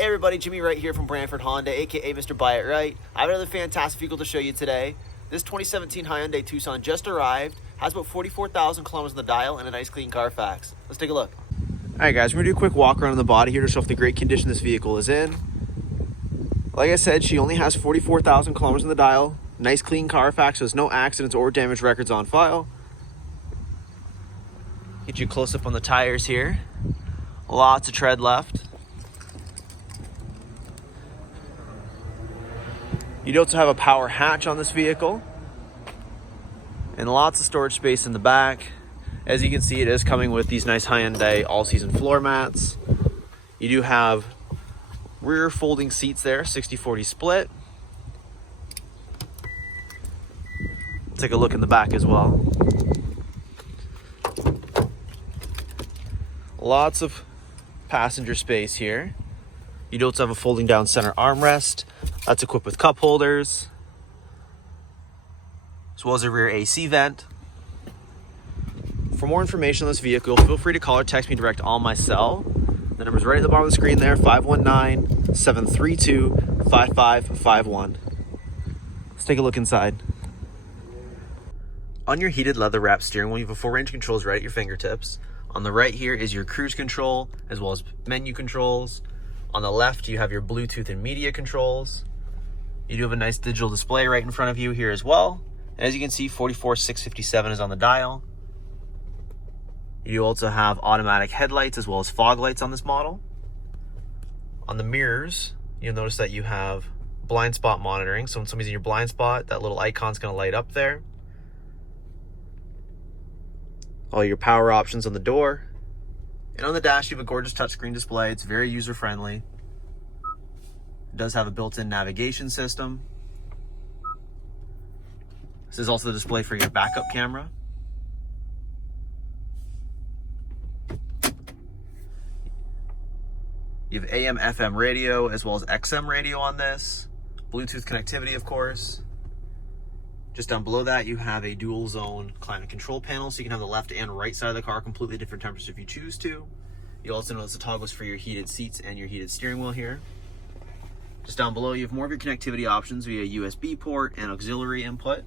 Hey everybody, Jimmy Wright here from Brantford Honda, aka Mr. Buy It Right. I have another fantastic vehicle to show you today. This 2017 Hyundai Tucson just arrived, has about 44,000 kilometers on the dial, and a nice clean CarFax. Let's take a look. Alright guys, we're going to do a quick walk around the body here to show off the great condition this vehicle is in. Like I said, she only has 44,000 kilometers on the dial. Nice clean CarFax, so there's no accidents or damage records on file. Get you close up on the tires here. Lots of tread left. You also have a power hatch on this vehicle and lots of storage space in the back. As you can see, it is coming with these nice Hyundai all-season floor mats. You do have rear folding seats there, 60-40 split. Take a look in the back as well. Lots of passenger space here. You do also have a folding down center armrest that's equipped with cup holders, as well as a rear AC vent. For more information on this vehicle, feel free to call or text me direct on my cell. The number's right at the bottom of the screen there, 519-732-5551. Let's take a look inside. On your heated leather wrapped steering wheel, you have a full range of controls right at your fingertips. On the right here is your cruise control, as well as menu controls. On the left, you have your Bluetooth and media controls. You do have a nice digital display right in front of you here as well. And as you can see, 44657 is on the dial. You also have automatic headlights as well as fog lights on this model. On the mirrors, you'll notice that you have blind spot monitoring. So when somebody's in your blind spot, that little icon's gonna light up there. All your power options on the door. And on the dash, you have a gorgeous touchscreen display. It's very user-friendly. It does have a built-in navigation system. This is also the display for your backup camera. You have AM, FM radio, as well as XM radio on this. Bluetooth connectivity, of course. Just down below that, you have a dual zone climate control panel, so you can have the left and right side of the car completely different temperatures if you choose to. You also notice the toggles for your heated seats and your heated steering wheel here. Just down below, you have more of your connectivity options via USB port and auxiliary input.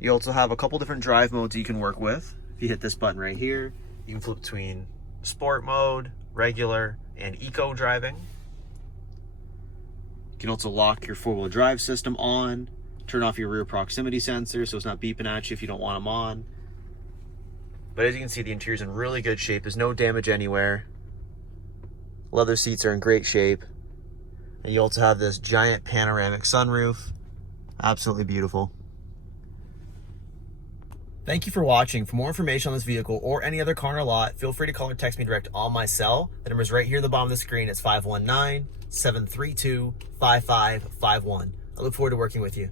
You also have a couple different drive modes you can work with. If you hit this button right here, you can flip between sport mode, regular, and eco driving. You can also lock your four-wheel drive system on, turn off your rear proximity sensor so it's not beeping at you if you don't want them on. But as you can see, the interior's in really good shape. There's no damage anywhere. Leather seats are in great shape. And you also have this giant panoramic sunroof. Absolutely beautiful. Thank you for watching. For more information on this vehicle or any other car in our lot, feel free to call or text me direct on my cell. The number's right here at the bottom of the screen. It's 519-732-5551. I look forward to working with you.